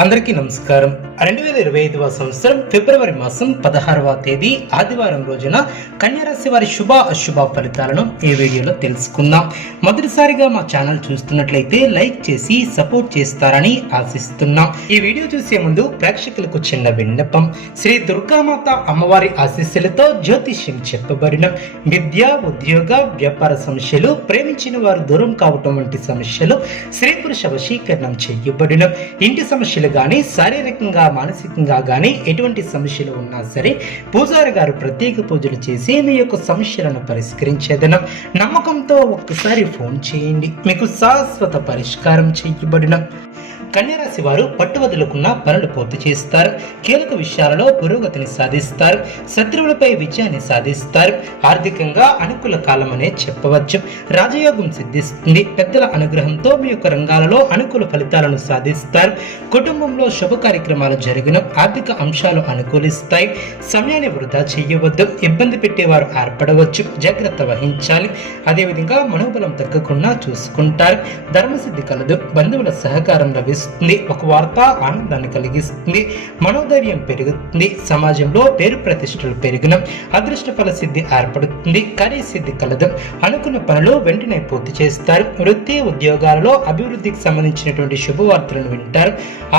అందరికీ నమస్కారం. రెండు వేల ఇరవై ఐదవ సంవత్సరం ఫిబ్రవరి మాసం పదహారవ తేదీ ఆదివారం రోజున కన్యారాశి వారి శుభ అశుభ ఫలితాలను ఈ వీడియోలో తెలుసుకుందాం. మొదటిసారిగా మా ఛానల్ చూస్తున్నట్లయితే లైక్ చేసి సపోర్ట్ చేస్తారని ఆశిస్తున్నాం. ఈ వీడియో చూసే ముందు ప్రేక్షకులకు చిన్న విన్నపం. శ్రీ దుర్గామాత అమ్మవారి ఆశీస్సులతో జ్యోతిష్యం చెప్పబడిన. విద్య ఉద్యోగ వ్యాపార సమస్యలు ప్రేమించిన వారు దూరం కావటం వంటి సమస్యలు స్త్రీ పురుష వశీకరణం చేయబడిన. ఇంటి సమస్యలు కానీ శారీరకంగా మానసికంగా కానీ ఎటువంటి సమస్యలు ఉన్నా సరే పూజారి గారు ప్రత్యేక పూజలు చేసి మీ యొక్క సమస్యలను పరిష్కరించేదనం. నమ్మకంతో ఒక్కసారి ఫోన్ చేయండి. మీకు శాశ్వత పరిష్కారం చేయబడిన. కన్యరాశి వారు పట్టు వదులుకున్న పనులు పూర్తి చేస్తారు. కీలక విషయాలలో పురోగతిని సాధిస్తారు. శత్రువులపై విజయాన్ని సాధిస్తారు. ఆర్థికంగా అనుకూల కాలం అనే చెప్పవచ్చు. రాజయోగం సిద్ధిస్తుంది. పెద్దల అనుగ్రహంతో మీ యొక్క రంగాలలో అనుకూల ఫలితాలను సాధిస్తారు. కుటుంబంలో శుభ కార్యక్రమాలు జరిగిన ఆర్థిక అంశాలు అనుకూలిస్తాయి. సమయాన్ని వృధా చేయవద్దు. ఇబ్బంది పెట్టేవారు ఏర్పడవచ్చు. జాగ్రత్త వహించాలి. అదేవిధంగా మనోబలం తగ్గకుండా చూసుకుంటారు. ధర్మసిద్ధి కలదు. బంధువుల సహకారం లభిస్తుంది. ఒక వార్త ఆనందాన్ని కలిగిస్తుంది. మనోధైర్యం పెరుగుతుంది. సమాజంలో పేరు ప్రతిష్టలు పెరిగిన అదృష్ట ఫల సిద్ధి ఏర్పడుతుంది. కార్యసిద్ధి కలదు. అనుకున్న పనులు వెంటనే పూర్తి చేస్తారు. వృత్తి ఉద్యోగాలలో అభివృద్ధికి సంబంధించినటువంటి శుభవార్తలను వింటారు.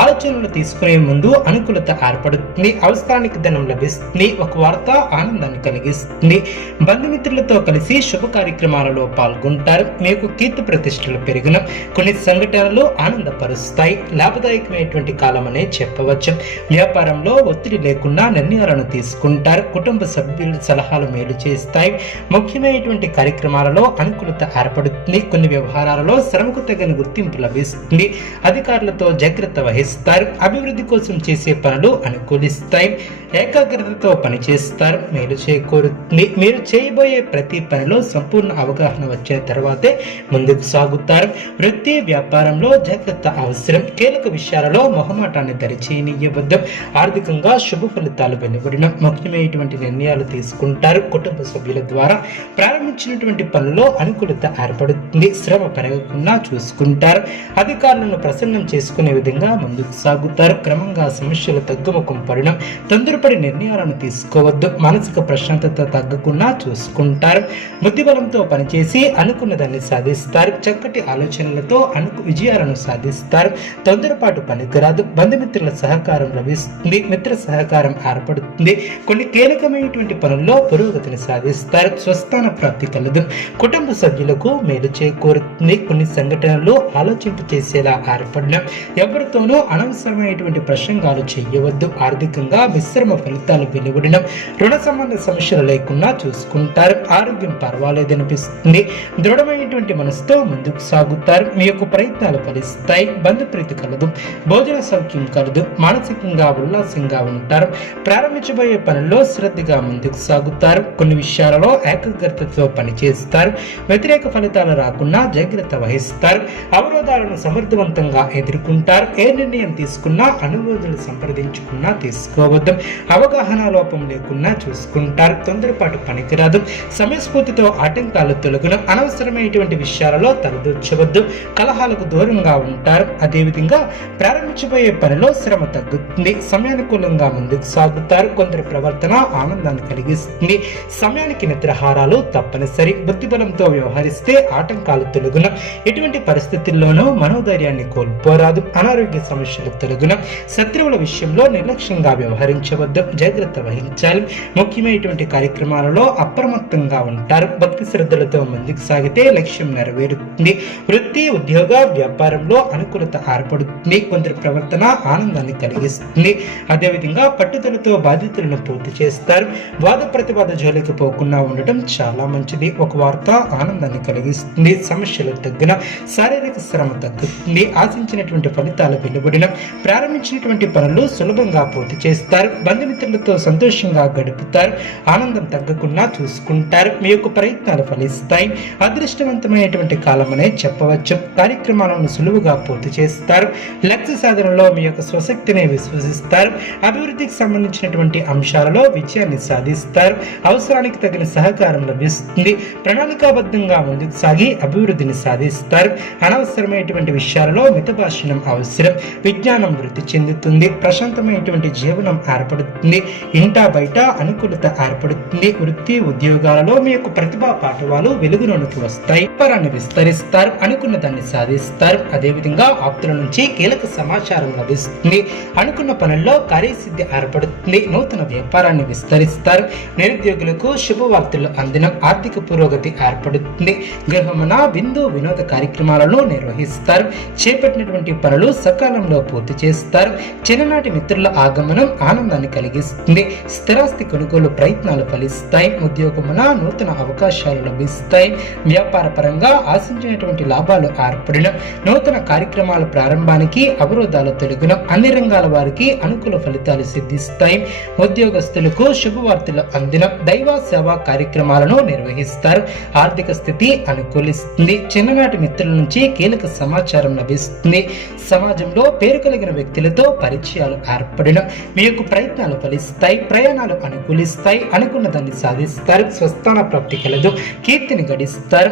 ఆలోచనలు తీసుకునే ముందు అనుకూలత ఏర్పడుతుంది అవసరానికి ధనం లభిస్తుంది ఒక వార్త ఆనందాన్ని కలిగిస్తుంది. బంధుమిత్రులతో కలిసి శుభ కార్యక్రమాలలో పాల్గొంటారు. మీకు కీర్తి ప్రతిష్టలు పెరిగిన కొన్ని సంఘటనలు ఆనందపరుస్తాయి. లాభదాయకమైనటువంటి కాలం అనే చెప్పవచ్చు. వ్యాపారంలో ఒత్తిడి లేకుండా నిర్ణయాలను తీసుకుంటారు. కుటుంబ సభ్యుల సలహాలు మేలు చేస్తాయి. ముఖ్యమైనటువంటి కార్యక్రమాలలో అనుకూలత ఏర్పడుతుంది. కొన్ని వ్యవహారాలలో శ్రమకు తగిన గుర్తింపు లభిస్తుంది. అధికారులతో జాగ్రత్త వహిస్తారు. అభివృద్ధి కోసం చేసే పనులు అనుకూలిస్తాయి ఏకాగ్రతతో పనిచేస్తారు మేలు చేకూరుతుంది మీరు చేయబోయే ప్రతి పనిలో సంపూర్ణ అవగాహన వచ్చిన తర్వాతే ముందుకు సాగుతారు. వృత్తి వ్యాపారంలో జాగ్రత్త అవసరం. కీలక విషయాలలో మొహమాటాన్ని దరిచేయనివ్వద్దు. ఆర్థికంగా శుభ ఫలితాలు వెలువడిన ముఖ్యమైనటువంటి నిర్ణయాలు తీసుకుంటారు. కుటుంబ సభ్యుల ద్వారా ప్రారంభించినటువంటి పనుల్లో అనుకూలత ఏర్పడుతుంది. శ్రమ పెరగకుండా చూసుకుంటారు. అధికారులను ప్రసన్నం చేసుకునే విధంగా ముందుకు సాగుతారు. క్రమంగా సమస్యలు తగ్గుముఖం పడడం తొందరపడి నిర్ణయాలను తీసుకోవద్దు. మానసిక ప్రశాంతత తగ్గకుండా చూసుకుంటారు. బుద్ధిబలంతో పనిచేసి అనుకున్న దాన్ని సాధిస్తారు. చక్కటి ఆలోచనలతో అనుకు విజయాలను సాధిస్తారు. తొందరపాటు పనికిరాదు. బంధుమిత్రుల సహకారం లభిస్తుంది. మిత్ర సహకారం ఏర్పడుతుంది. కొన్ని కీలకమైనటువంటి పనుల్లో పురోగతిని సాధిస్తారు. స్వస్థాన ప్రాప్తి కలదు. కుటుంబ సభ్యులకు మేలు చేకూరుతుంది. కొన్ని సంఘటనలు ఆలోచింపు చేసేలా ఏర్పడడం ఎవరితోనూ అనవసరమైనటువంటి ప్రసంగాలు చేయవద్దు ఆర్థికంగా మిశ్రమ ఫలితాలు వెలువడడం రుణ సంబంధ సమస్యలు లేకుండా చూసుకుంటారు. ఆరోగ్యం పర్వాలేదనిపిస్తుంది దృఢమైనటువంటి మనసుతో ముందుకు సాగుతారు. మీ యొక్క ప్రయత్నాలు ఫలిస్తాయి. బంధుప్రీతి కలదు. భోజన సౌఖ్యం కలదు. మానసికంగా ఉల్లాసంగా ఉంటారు. ప్రారంభించబోయే పనుల్లో శ్రద్ధగా ముందుకు సాగుతారు. కొన్ని విషయాలలో ఏకాగ్రతతో పనిచేస్తారు. వ్యతిరేక ఫలితాలు రాకుండా జాగ్రత్త వహిస్తారు. అవరోధాలను సమర్థవంతంగా ఎదుర్కొంటారు. ఏ నిర్ణయం తీసుకున్నా అనుభూతులు సంప్రదించుకున్నా తీసుకోవద్దు. అవగాహన లోపం లేకుండా చూసుకుంటారు. తొందరపాటు పనికిరాదు. సమయస్ఫూర్తితో ఆటంకాలు తొలగును. అనవసరమైనటువంటి విషయాలలో తలదూర్చవద్దు. కలహాలకు దూరంగా ఉంటారు. అదేవిధంగా ప్రారంభించబోయే పనిలో శ్రమ తగ్గుతుంది. సమయానుకూలంగా ముందుకు సాగుతారు. కొందరి ప్రవర్తన ఆనందాన్ని కలిగిస్తుంది. సమయానికి నిద్రాహారాలు తప్పనిసరి. బుద్ధిబలంతో వ్యవహరిస్తే ఆటంకాలు తొలగున. ఎటువంటి పరిస్థితుల్లోనూ మనోధైర్యాన్ని కోల్పోరాదు. అనారోగ్య సమస్య తొలగున శత్రువుల విషయంలో నిర్లక్ష్యంగా వ్యవహరించవద్దు. జాగ్రత్త వహించాలి. ముఖ్యమైనటువంటి కార్యక్రమాలలో అప్రమత్తంగా ఉంటారు. భక్తి శ్రద్ధలతో ముందుకు సాగితే లక్ష్యం నెరవేరుతుంది. వృత్తి ఉద్యోగ వ్యాపారంలో అనుకూలత ఏర్పడుతుంది. కొందరి ప్రవర్తన ఆనందాన్ని కలిగిస్తుంది. అదేవిధంగా పట్టుదలతో బాధ్యతలను పూర్తి చేస్తారు. వాద ప్రతివాద జోలికి పోకుండా ఉండటం చాలా మంచిది. ఒక వార్త ఆనందాన్ని కలిగిస్తుంది. సమస్యలు తగ్గిన శారీరక శ్రమ తగ్గుతుంది. ఆశించినటువంటి ఫలితాలు వెలువడిన ప్రారంభించినటువంటి పనులు సులభంగా పూర్తి చేస్తారు. బంధుమిత్రులతో సంతోషంగా గడుపుతారు. ఆనందం తగ్గకుండా చూసుకుంటారు. మీ యొక్క ప్రయత్నాలు ఫలిస్తాయి. అదృష్టవంతమైనటువంటి కాలం అనే చెప్పవచ్చు. కార్యక్రమాలను సులువుగా పూర్తి చేస్తారు. లక్ష్య సాధనలో మీ యొక్క స్వశక్తిని విశ్వసిస్తారు. అభివృద్ధికి సంబంధించినటువంటి అంశాలలో విజయాన్ని సాధిస్తారు. అవసరానికి తగిన సహకారం లభిస్తుంది. ప్రణాళికాబద్ధంగా ముందుకు సాగి అభివృద్ధిని సాధిస్తారు. అనవసరమైనటువంటి విషయాలలో మితభాషణం అవసరం. విజ్ఞానం వృద్ధి చెందుతుంది ప్రశాంతమైనటువంటి జీవనం ఏర్పడుతుంది ఇంటా బయట అనుకూలత ఏర్పడుతుంది వృత్తి ఉద్యోగాలలో మీ యొక్క ప్రతిభా పాఠవాలు వెలుగులోనికి వస్తాయి వ్యాపారాన్ని విస్తరిస్తారు అనుకున్న దాన్ని సాధిస్తారు. అదేవిధంగా ఆప్తుల నుంచి కీలక సమాచారం లభిస్తుంది అనుకున్న పనుల్లో కార్యసిద్ధి ఏర్పడుతుంది నూతన వ్యాపారాన్ని విస్తరిస్తారు. నిరుద్యోగులకు శుభవార్తలు అందిన ఆర్థిక పురోగతి ఏర్పడుతుంది గృహమున విందు వినోద కార్యక్రమాలను నిర్వహిస్తారు. చేపట్టినటువంటి పనులు సకాలంలో పూర్తి చేస్తారు. చిన్ననాటి మిత్రుల ఆగమనం ఆనందాన్ని కలిగిస్తుంది. స్థిరాస్తి కొనుగోలు ప్రయత్నాలు ఫలిస్తాయి. ఉద్యోగమున నూతన అవకాశాలు లభిస్తాయి. వ్యాపార పరంగా ఆశించినటువంటి లాభాలు ఏర్పడిన నూతన కార్యక్రమాల ప్రారంభానికి అవరోధాలు తొలగిన అన్ని రంగాల వారికి అనుకూల ఫలితాలు సిద్ధిస్తాయి. ఉద్యోగస్తులకు శుభవార్తలు అందిన దైవ సేవా కార్యక్రమాలను నిర్వహిస్తారు. ఆర్థిక స్థితి అనుకూలిస్తుంది. చిన్ననాటి మిత్రుల నుంచి కీలక సమాచారం లభిస్తుంది. సమాజంలో పేరు కలిగిన వ్యక్తులతో పరిచయాలు ఏర్పడిన మీ యొక్క ప్రయత్నాలు ఫలిస్తాయి ప్రయాణాలు అనుకూలిస్తాయి అనుకున్న దాన్ని సాధిస్తారు స్వస్థాన ప్రాప్తి కలదు కీర్తిని గడిస్తారు.